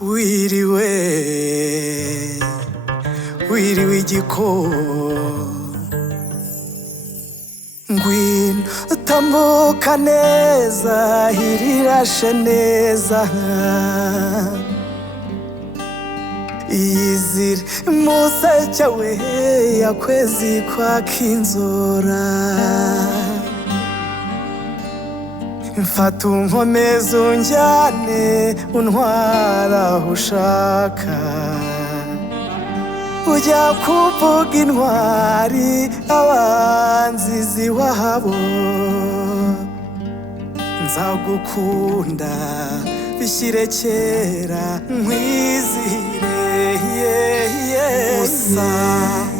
Wiriwe wiriwe igiko ngwino utambuka neza hirirashe neza iyizire museke we yakwezi kwa kinzora mfata unkomeze unjyane untwara aho ushaka ujya kuvuga intwari abanzizi wahabo nzagukunda bishyire kera nkwizihire usa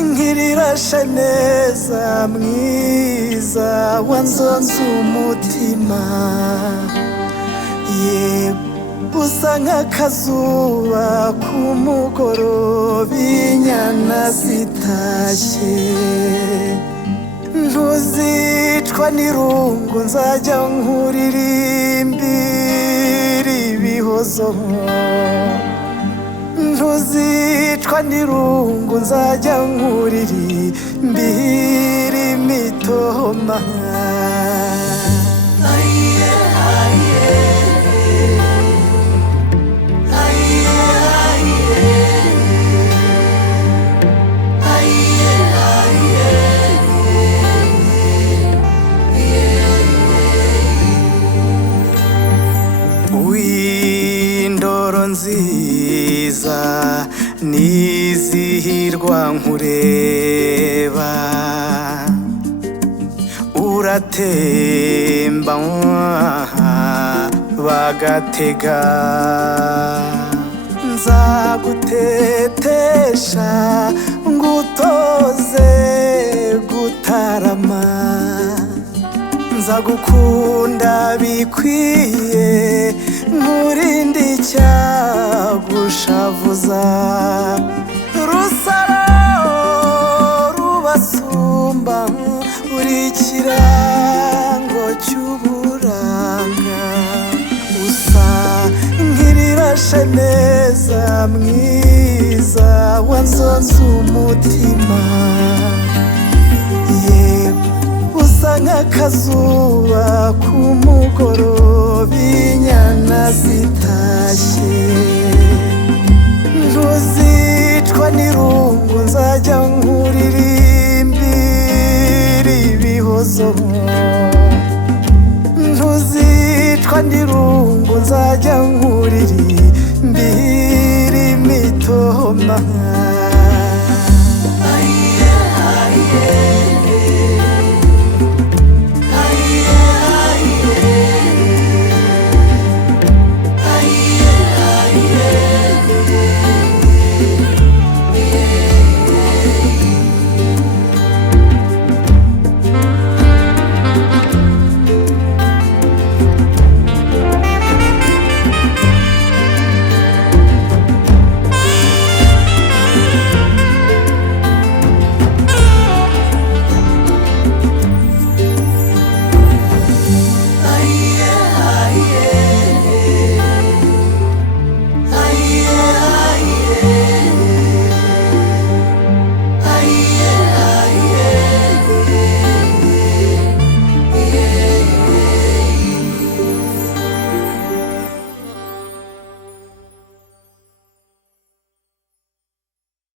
nkirirashe neza mwiza wanzonze umutima usa nk'akazuba k'umugoroba inyana zitashye ntuzicwa n'irungu nzajya nkuririmbira ibihozo ntuzicwa n'irungu nzajya nkuririmbira imitoma w'indoro nziza nizihirwa nkureba uratemba bagatega nzagutetesha ngutoze gutarama nzagukunda bikwiye nkurinde icyagushavuza rusaro rubasumba uri ikirango cy'uburanga usa nkirirashe neza mwiza wanzonze umutima usa nk'akazuba k'umugoroba inyana zitashye ntuzicwa n'irungu nzajya nkuririmbira ibihozo ntuzicwa n'irungu nzajya